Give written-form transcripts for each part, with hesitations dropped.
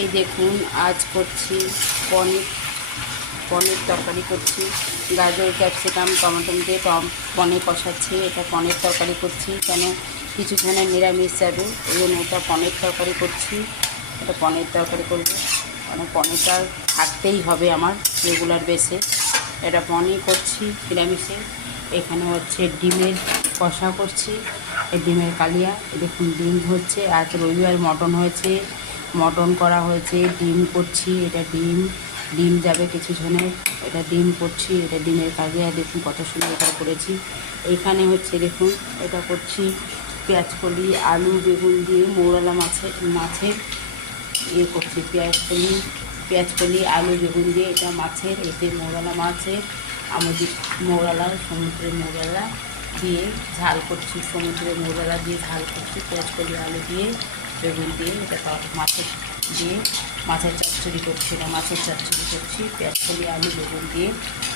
এই দেখুন আজ করছি পনির পনির তরকারি করছি। গাজর ক্যাপসিকাম টমেটো দিয়ে পনির কষাচ্ছি। এটা পনির তরকারি করছি কেন কিছুখানে নিরামিষ যাবে, এই জন্য এটা পনির তরকারি করছি। এটা পনির তরকারি করব, মানে পনিরটা থাকতেই হবে আমার রেগুলার বেসে। এটা পনির করছি নিরামিষে। এখানে হচ্ছে ডিমের কষা করছি, এই ডিমের কালিয়া। দেখুন ডিম হচ্ছে, আজ রবিবার মটন হয়েছে, মটন করা হয়েছে, ডিম করছি। এটা ডিম ডিম যাবে কিছু জনের, এটা ডিম করছি। এটা ডিমের কালিয়া, দেখুন কত সুন্দর এটা করেছি। এইখানে হচ্ছে দেখুন এটা করছি পেঁয়াজকলি আলু বেগুন দিয়ে মৌরলা মাছের ইয়ে করছি। পেঁয়াজকলি আলু বেগুন দিয়ে এটা মাছের, এতে মৌরলা মাছের আমাদের মৌরলা সমুদ্রের মৌরলা দিয়ে ঝাল করছি। সমুদ্রের মৌরলা দিয়ে ঝাল করছি পেঁয়াজকলি আলু দিয়ে বেগুন দিয়ে। এটা মাছের দিয়ে মাছের চচ্চড়ি করছি। এটা মাছের চচ্চড়ি করছি পেঁয়াজকলি আলু বেগুন দিয়ে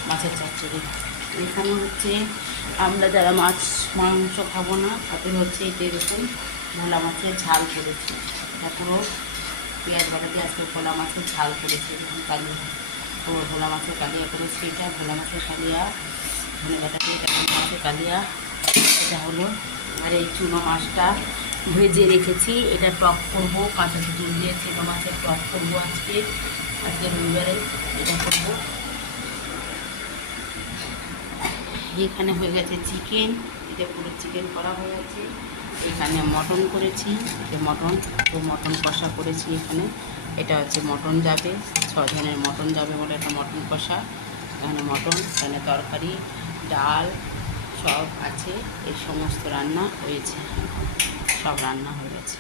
মাছের চচ্চড়ি। এখানে হচ্ছে আমরা যারা মাছ মাংস খাবো না তাদের হচ্ছে এতে দেখুন ভোলা মাছের ঝাল করেছি। তারপরেও পেঁয়াজ বাটা দিয়ে আজকে ভোলা মাছের ঝাল করেছি। দেখুন কালিয়া, তো ভোলা মাছের কালিয়া করেছি। এটা ভোলা মাছের কালিয়া, ধনে বাটা দিয়ে এটা ভোলা মাছের কালিয়া। এটা হলো, আর এই চুনো মাছটা ভেজে রেখেছি, এটা টক করবো। কাঁচা তেঁতুল দিয়ে চুনো মাছের টক করবো আজকে রবিবারে এটা করবো। এখানে হয়ে গেছে চিকেন, এটা পুরো চিকেন করা হয়ে গেছে। এখানে মটন করেছি, এটা মটন কষা করেছি এখানে। এটা হচ্ছে মটন যাবে, 6 জনের মটন যাবে বলে একটা মটন কষা। এখানে মটন, এখানে তরকারি ডাল সব আছে। এই সমস্ত রান্না হয়েছে, সব রান্না হয়ে গেছে।